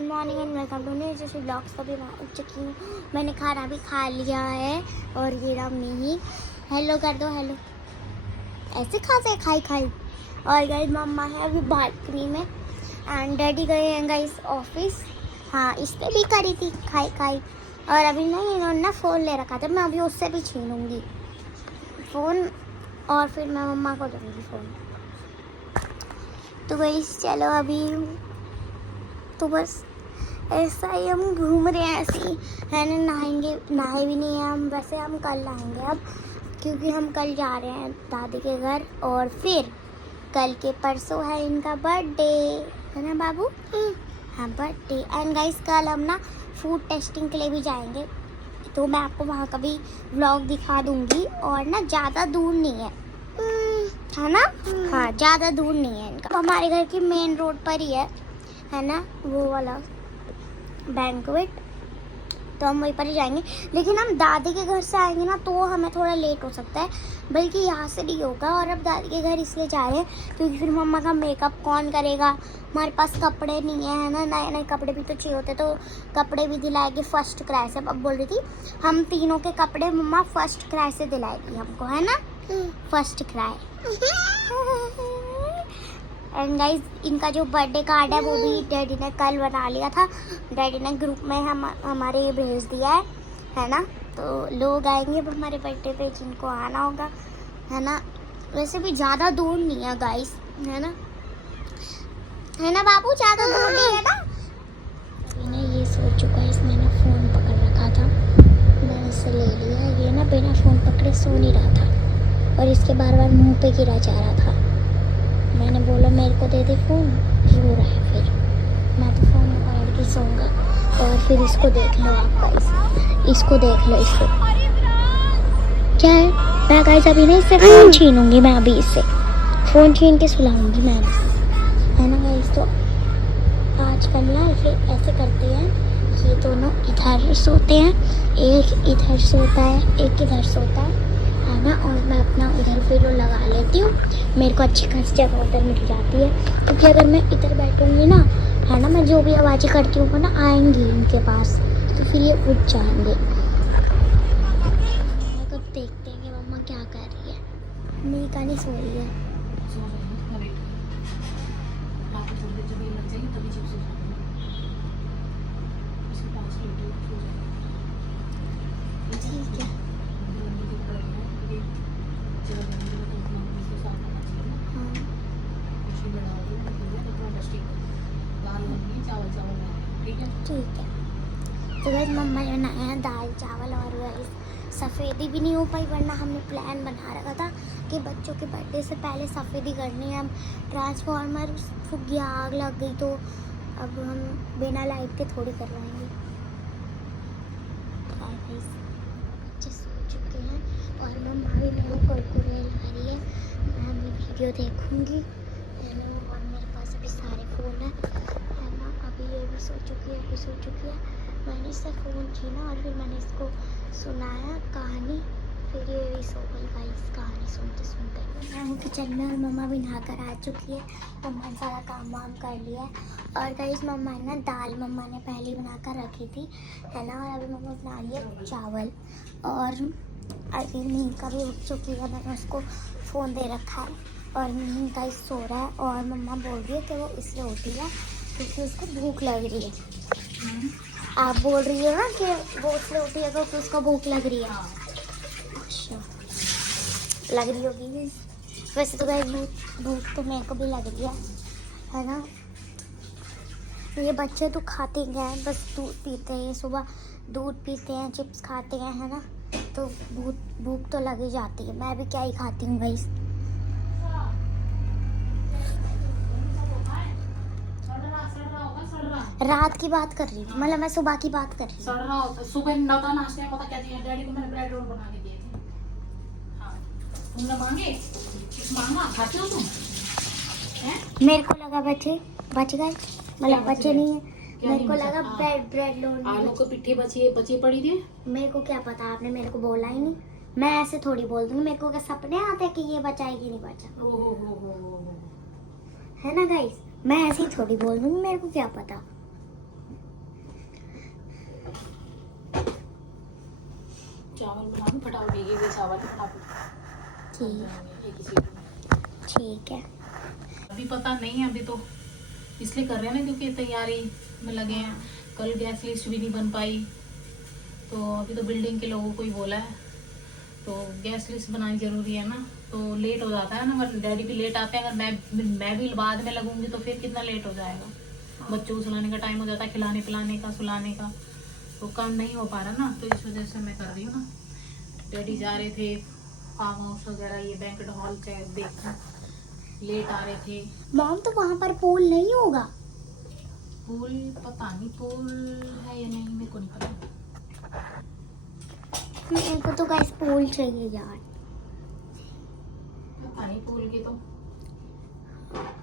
Good morning and welcome to new जैसे blogs को भी मैं उठ चुकी हूँ। मैंने खाना भी खा लिया है और ये रहा मिही। हेलो कर दो, हेलो। ऐसे खाते खाई खाई। और गाइस मम्मा है अभी बालकनी में एंड डैडी गए हैं गाइस ऑफिस। हाँ, इसने भी करी थी खाई खाई। और अभी नहीं, इन्होंने ना फ़ोन ले रखा था, मैं अभी उससे भी छीनूंगी फ़ोन और फिर मैं मम्मा को दूँगी फ़ोन। तो गाइस चलो अभी तो बस ऐसा ही हम घूम रहे हैं, ऐसे ही है ना। नहाएंगे, नहाए भी नहीं है हम, वैसे हम कल नहाएंगे अब, क्योंकि हम कल जा रहे हैं दादी के घर। और फिर कल के परसों है इनका बर्थडे, है ना बाबू? हाँ, बर्थडे। एंड गाइस कल हम ना फूड टेस्टिंग के लिए भी जाएंगे, तो मैं आपको वहाँ का भी व्लॉग दिखा दूँगी। और ना ज़्यादा दूर नहीं है ना? हाँ, ज़्यादा दूर नहीं है इनका, तो हमारे घर की मेन रोड पर ही है ना वो वाला बैंक्वेट। तो हम वहीं पर ही जाएंगे, लेकिन हम दादी के घर से आएंगे ना तो हमें थोड़ा लेट हो सकता है, बल्कि यहाँ से नहीं होगा। और अब दादी के घर इसलिए जा रहे हैं क्योंकि फिर मम्मा का मेकअप कौन करेगा, हमारे पास कपड़े नहीं है ना, नए नए कपड़े भी तो चाहिए होते, तो कपड़े भी दिलाएगी फर्स्ट क्राई से। अब बोल रही थी हम तीनों के कपड़े मम्मा फर्स्ट क्राई से दिलाएगी हमको, है ना? First cry. एंड गाइज इनका जो बर्थडे कार्ड है वो भी डैडी ने कल बना लिया था। डैडी ने ग्रुप में हमारे भेज दिया है ना? तो लोग आएंगे हमारे बर्थडे पे जिनको आना होगा, है ना? वैसे भी ज़्यादा दूर नहीं है गाइस, है ना? है ना बाबू? ज़्यादा दूर नहीं है ना? अभी ना ये सोच चुका है, इसने ना फ़ोन पकड़ रखा था, मैंने इसे ले लिया। ये ना बिना फ़ोन पकड़े सो नहीं रहा था और इसके बार बार मुँह पे गिरा जा रहा था। मैंने बोला मेरे को दे दे फ़ोन, रो रहा है। फिर मैं तो फ़ोन में पकड़ के सोऊंगा। और फिर इसको देख लो आप गाइस, इसको देख लो, इसको क्या है। मैं गाइस अभी ना इससे फ़ोन छीनूंगी, मैं अभी इससे फ़ोन छीन के सुलाऊंगी मैं, है ना गाइस? तो आजकल ना फिर ऐसे करते हैं, ये दोनों इधर सोते हैं, एक इधर सोता है, एक इधर सोता है ना? और मैं अपना इधर पिलो लगा लेती हूँ, मेरे को अच्छी खासी जगह उधर मिल जाती है, क्योंकि अगर मैं इधर बैठूँगी ना, है ना, मैं जो भी आवाज़ें करती हूँ ना आएंगी इनके पास, तो फिर ये उठ जाएंगे। कब देखते हैं कि मम्मा क्या कर रही है। मीका नहीं सो रही है। ठीक है, ठीक है। तो गाइस मम्मा ने बनाया है दाल चावल, और गाइस सफ़ेदी भी नहीं हो पाई, वरना हमने प्लान बना रखा था कि बच्चों के बर्थडे से पहले सफ़ेदी करनी है। अब ट्रांसफार्मर फूक गया, आग लग गई, तो अब हम बिना लाइट के थोड़ी करवाएंगे। और गाइस बच्चे सो चुके हैं और मम्मा भी मेरे कुरकुरे ला रही है, मैं भी वीडियो देखूँगी, है ना? और मेरे पास अभी सारे फ़ोन है ना? अभी ये भी सो चुकी है, अभी सो चुकी है। मैंने इससे फ़ोन छीना और फिर मैंने इसको सुनाया कहानी, फिर ये भी सो गई गाइस कहानी सुनते सुनते। मैं हूँ किचन में और मम्मा भी नहाकर आ चुकी है, मम्मा ने सारा काम वाम कर लिया है। और गाइस मम्मा ने ना दाल मम्मा ने पहले बना कर रखी थी, है ना? और अभी मम्मा बना रही है चावल। और अभी नींद का भी उठ चुकी है, मैंने उसको फ़ोन दे रखा है और नींद का सो रहा है। और मम्मा बोल रही है कि वो इसलिए उठी है क्योंकि उसको भूख लग रही है। आप बोल रही हो ना कि वो इसलिए उठी है क्योंकि उसको भूख लग रही है। अच्छा, लग रही होगी। वैसे तो गाइस भूख तो मेरे को भी लग रही है ना? ये बच्चे तो खाते हैं, बस दूध पीते हैं, सुबह दूध पीते हैं, चिप्स खाते हैं, है ना? तो भूख तो लग ही जाती है। मैं भी क्या ही खाती हूँ गाइस। रात की बात कर रही हूँ, मतलब मैं सुबह की बात कर रही हूँ। सुबह नौता नाश्ते में पता क्या दिया डैडी को? मैंने ब्रेड रोल बना के दिए थे। हाँ, तुमने मांगे? कुछ मांगा? खाते हो तुम? हैं? मेरे को लगा बच गए, मतलब बचे नहीं है। मेरे को लगा ब्रेड रोल आलू को पिट्ठी बची पड़ी थी। मेरे को क्या पता, आपने मेरे को बोला ही नहीं। मैं ऐसे थोड़ी बोल दूंगी, मेरे को क्या सपने आते हैं कि ये बचाएगी नहीं बचा, ओ है ना गाइस? मैं ऐसे ही थोड़ी बोल दूंगी, मेरे को क्या पता। चावल बना दूँ फटाफट, ये चावल फटाफट ठीक एक ही सीटी में। ठीक है। अभी पता नहीं है, अभी तो इसलिए कर रहे हैं ना क्योंकि तैयारी में लगे हैं। कल गैस लिस्ट भी नहीं बन पाई, तो अभी तो बिल्डिंग के लोगों को ही बोला है, तो गैस लिस्ट बनानी जरूरी है ना, तो लेट हो जाता है ना। अगर डैडी भी लेट आते हैं, अगर मैं भी बाद में लगूंगी तो फिर कितना लेट हो जाएगा। बच्चों को सुलाने का टाइम हो जाता है, खिलाने पिलाने का, सुलाने का, तो काम नहीं हो पा रहा ना, तो इस वजह से मैं कर रही हूँ ना। डैडी जा रहे थे फार्म हाउस वगैरह, ये बैंक्वेट हॉल देखने, लेट आ रहे थे। मॉम तो वहाँ पर पूल नहीं होगा? पूल पता नहीं पूल है या नहीं, मेरे को नहीं पता। मेरे को तो गाइस पूल चाहिए यार। पता नहीं पूल की तो।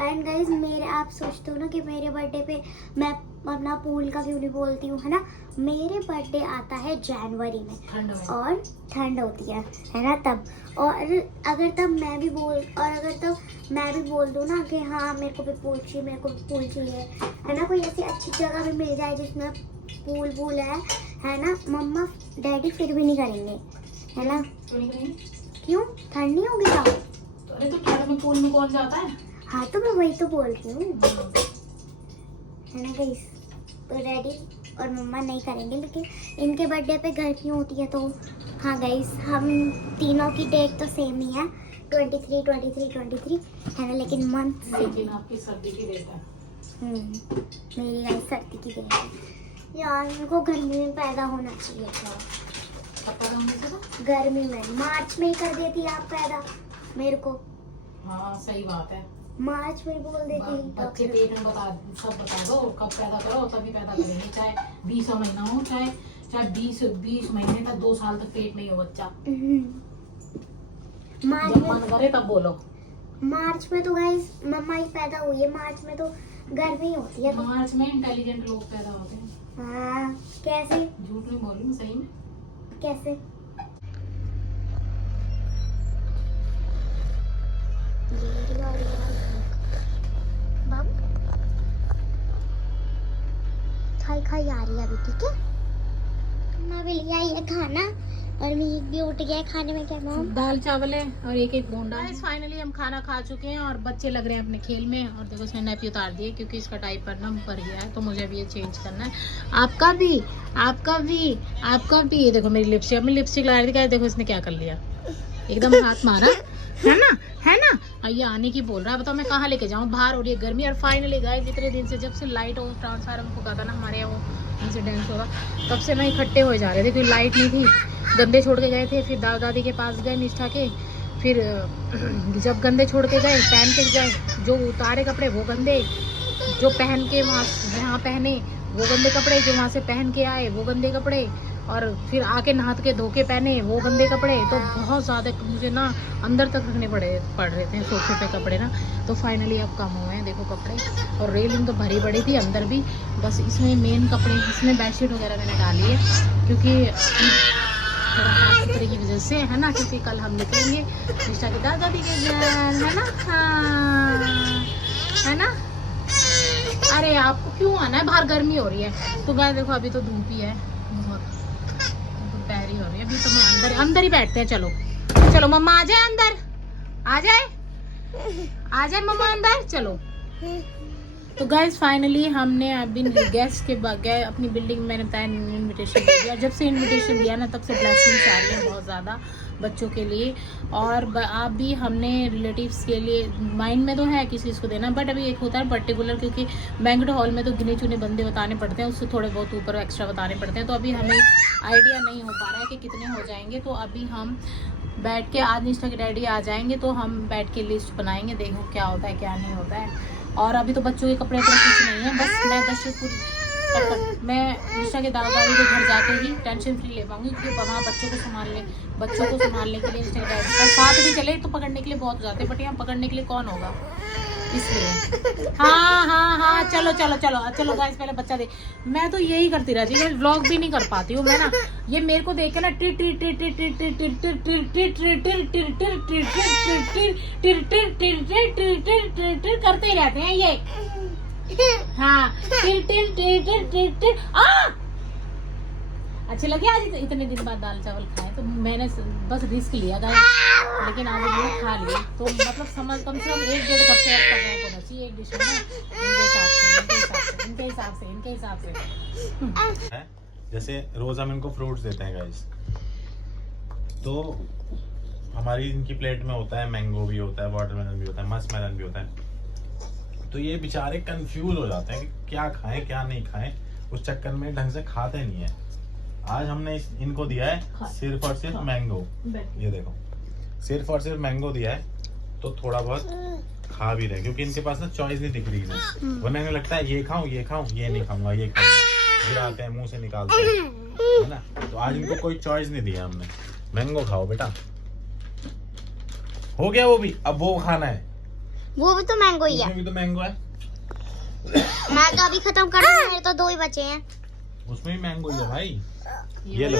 एंड गाइस मेरे, आप सोचते हो ना कि मेरे बर्थडे पे मैं अपना पूल का क्यों नहीं बोलती हूँ, है ना। मेरे बर्थडे आता है जनवरी में, ठंड में। और ठंड होती है ना तब। और अगर तब मैं भी बोल दूँ ना कि हाँ मेरे को भी पूल चाहिए, मेरे को भी पूल चाहिए, है ना, कोई ऐसी अच्छी जगह भी मिल जाए जिसमें पूल है ना, मम्मा डैडी फिर भी नहीं करेंगे, है ना। क्यों नहीं करेंगे? क्यों, ठंड नहीं होगी तब? तो अरे तो ठंड में पूल में कौन जाता है? हाँ तो मैं वही तो बोल रही हूँ, है ना गाइस। तो डैडी और मम्मा नहीं करेंगे, लेकिन इनके बर्थडे पे गर्मी होती है, तो हाँ गाइस हम तीनों की डेट तो सेम ही है, 23 है ना, लेकिन मंथ सेम। लेकिन आपकी सर्दी की डेट है। मेरी गाइस सर्दी की डेट है यार। मेरे को गर्मी में पैदा होना चाहिए था। कब पैदा होने से था? गर्मी में, मार्च में ही कर देती आप पैदा मेरे को। हाँ सही बात है। मार्च में ही बोल देती बच्चे पेट में सब बता दो कब पैदा करो, तभी पैदा करेंगे, चाहे 20 महीना हो, चाहे 20 महीने तक, 2 साल तक पेट में ही हो बच्चा। मार्च जब में, मन करे तब बोलो। मार्च में तो गाइस मम्मा ही पैदा हुई है, मार्च में तो गर्मी होती है। मार्च में इंटेलिजेंट लोग पैदा होते हैं। हाँ कैसे? झूठ नहीं बोल रही हूँ, सही में। कैसे? खाई आ रही है अभी, ठीक है। मैं भी ले आई है खाना, और मीत भी उठ गया है। खाने में क्या मॉम? दाल चावल है और एक बोंडा। फाइनली हम खाना खा चुके हैं और बच्चे लग रहे हैं अपने खेल में। और देखो इसने नैपी उतार दिए क्योंकि इसका डायपर ना भर गया है, तो मुझे अभी ये चेंज करना है। आपका भी ये देखो मेरी लिपस्टिक, अपनी लिपस्टिक लगा रही थी, देखो इसने क्या कर लिया, एकदम हाथ मारा, है ना। और ये आने की बोल रहा है, बताओ मैं कहाँ लेके जाऊँ, बाहर हो रही है गर्मी। और फाइनली गाइस इतने दिन से जब से लाइट और ट्रांसफार्मर फूका था ना हमारे यहाँ, वो इंसिडेंट होगा, तब से ना इकट्ठे हो जा रहे थे क्योंकि लाइट नहीं थी। गंदे छोड़ के गए थे, फिर दादा दादी के पास गए निष्ठा के, फिर जब गंदे छोड़ के गए पहन के गए, जो उतारे कपड़े वो गंदे, जो पहन के वहाँ पहने वो गंदे कपड़े, जो वहाँ से पहन के आए वो गंदे कपड़े, और फिर आके नहा के धो के पहने वो गंदे कपड़े। तो बहुत ज़्यादा मुझे ना अंदर तक रखने पड़ रहे थे सोफे पे कपड़े ना। तो फाइनली अब कम हुए हैं देखो कपड़े, और रेलिंग तो भरी पड़ी थी अंदर भी, बस इसमें मेन कपड़े, इसमें बेडशीट वगैरह मैंने डाली है क्योंकि थोड़ा साफ सुथरे की वजह से, है ना, क्योंकि कल हम निकलेंगे निष्ठा की दादा दादी के घर, है ना। हाँ है ना। अरे आपको क्यों आना है, बाहर गर्मी हो रही है। तो गाय देखो अभी तो धूप ही है बहुत, दोपहर ही हो रही है। अभी तो मैं अंदर ही बैठते हैं। चलो मम्मा आ जाए अंदर, आ जाए मम्मा अंदर, चलो। तो गाइस फाइनली हमने अभी गेस्ट के बगैर अपनी बिल्डिंग में, मैंने बताया इनविटेशन दिया। जब से इनविटेशन दिया ना तब से ब्लेसिंग्स आ रही है बहुत ज़्यादा बच्चों के लिए। और आप भी हमने रिलेटिव्स के लिए माइंड में तो है किसी चीज़ को देना, बट अभी एक होता है पर्टिकुलर, क्योंकि बैंक्वेट हॉल में तो गिने चुने बंदे बताने पड़ते हैं, उससे थोड़े बहुत ऊपर एक्स्ट्रा बताने पड़ते हैं। तो अभी हमें आइडिया नहीं हो पा रहा है कि कितने हो जाएंगे। तो अभी हम बैठ के, आज निष्ठा के डैडी आ जाएंगे तो हम बैठ के लिस्ट बनाएंगे, देखो क्या होता है क्या नहीं होता है। और अभी तो बच्चों के कपड़े कुछ नहीं है, बस मैं मैं निष्ठा के दादा दादी के घर जाके ही टेंशन फ्री ले पाऊंगी, क्योंकि वहाँ बच्चों को संभालने के लिए निष्ठा के डैडी का साथ भी चले तो पकड़ने के लिए बहुत हो जाते हैं, बट यहाँ पकड़ने के लिए कौन होगा, इसलिए। हाँ चलो गाइस पहले बच्चा दे। मैं तो यही करती रहती हूँ, मैं व्लॉग भी नहीं कर पाती हूँ मैं ना। ये मेरे को देख के ना करते ही रहते हैं ये। हाँ अच्छा अच्छे लगे आज इतने दिन बाद दाल चावल खाए, तो मैंने बस रिस्क लिया था, लेकिन आज ये खा लिए तो मतलब समझ कम से कम 1-1.5 हफ्ते आपका गैप होना चाहिए एक डिश में ना, इनके हिसाब से। है जैसे रोज हम इनको फ्रूट्स देते हैं गाइस, तो हमारी इनकी प्लेट में होता है मैंगो भी होता है, वाटरमेलन भी होता है, मस्कमेलन भी होता है, तो ये बेचारे कंफ्यूज हो जाते हैं कि क्या खाएं क्या नहीं खाएं, उस चक्कर में ढंग से खाते नहीं है। आज हमने इनको दिया है सिर्फ और सिर्फ मैंगो, ये देखो सिर्फ और सिर्फ मैंगो दिया है, तो थोड़ा बहुत खा भी रहे, क्योंकि इनके पास ना चॉइस नहीं दिख रही है, वरना इन्हें लगता है ये खाऊं ये नहीं खाऊंगा, ये खाऊंगा, गिराते हैं मुंह से निकालते हैं, है ना। तो आज इनको कोई चॉइस नहीं दिया हमने, मैंगो खाओ बेटा, हो गया वो भी, अब वो खाना है, वो भी तो मैंगो ही है, उसमें भी तो मैंगो है, मैं तो अभी खत्म कर दूं, मेरे तो 2 ही बचे हैं। उसमें भी मैंगो ही है भाई, ये लो